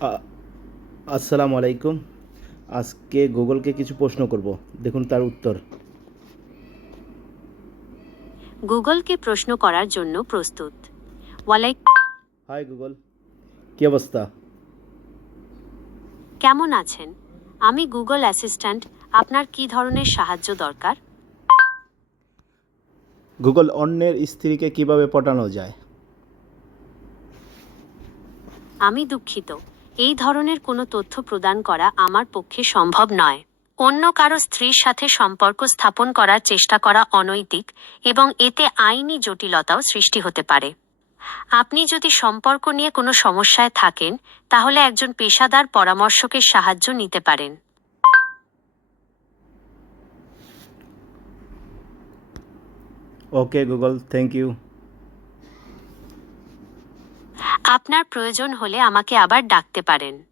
আ- আসসালামু আলাইকুম। আজকে গুগলকে কিছু প্রশ্ন করব, দেখুন তার উত্তর। গুগলকে প্রশ্ন করার জন্য প্রস্তুত। ওয়ালাইকুম। হাই গুগল, কি অবস্থা? কেমন আছেন? আমি গুগল অ্যাসিস্ট্যান্ট। আপনার কি ধরনের সাহায্য দরকার? গুগল, অন্যের স্ত্রীকে কিভাবে পটানো যায়? আমি দুঃখিত, এই ধরনের কোনো তথ্য প্রদান করা আমার পক্ষে সম্ভব নয়। অন্য কারো স্ত্রীর সাথে সম্পর্ক স্থাপন করার চেষ্টা করা অনৈতিক এবং এতে আইনি জটিলতাও সৃষ্টি হতে পারে। আপনি যদি সম্পর্ক নিয়ে কোনো সমস্যায় থাকেন, তাহলে একজন পেশাদার পরামর্শকের সাহায্য নিতে পারেন। Okay Google, thank you. আপনার প্রয়োজন হলে আমাকে আবার ডাকতে পারেন।